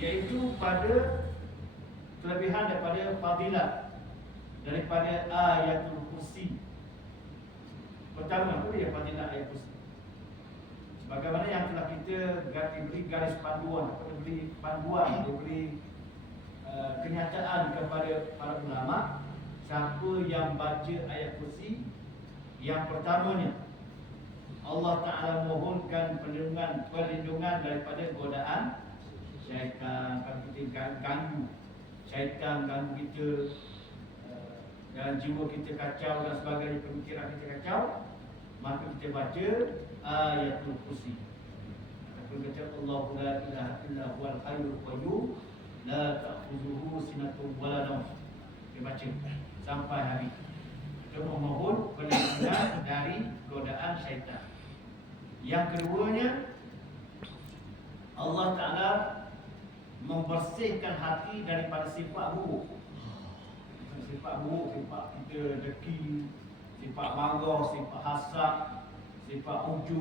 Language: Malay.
Iaitu pada Kelebihan daripada fadilat Daripada ayatul kursi. Pertama tu ya fadilat ayat kursi? Bagaimana yang telah kita diberi garis panduan Diberi panduan? Diberi uh, kenyataan kepada para ulama Siapa yang baca ayat kursi? Yang pertamanya Allah Ta'ala mohonkan perlindungan perlindungan daripada godaan syaitan kalau kita ganggu syaitan ganggu kita dan jiwa kita kacau dan sebagainya pemikiran kita kacau maka kita baca ayatul kursi. Ataupun baca Allah la ilaha illa huwal hayyul qayyum la ta'khudhuhu sinatun wa la nawm. Kita baca sampai habis kita memohon perlindungan dari godaan syaitan. Yang keduanya Allah Ta'ala membersihkan hati daripada sifat buruk. Sifat buruk, sifat kita deki Sifat marah, sifat hasad Sifat ujub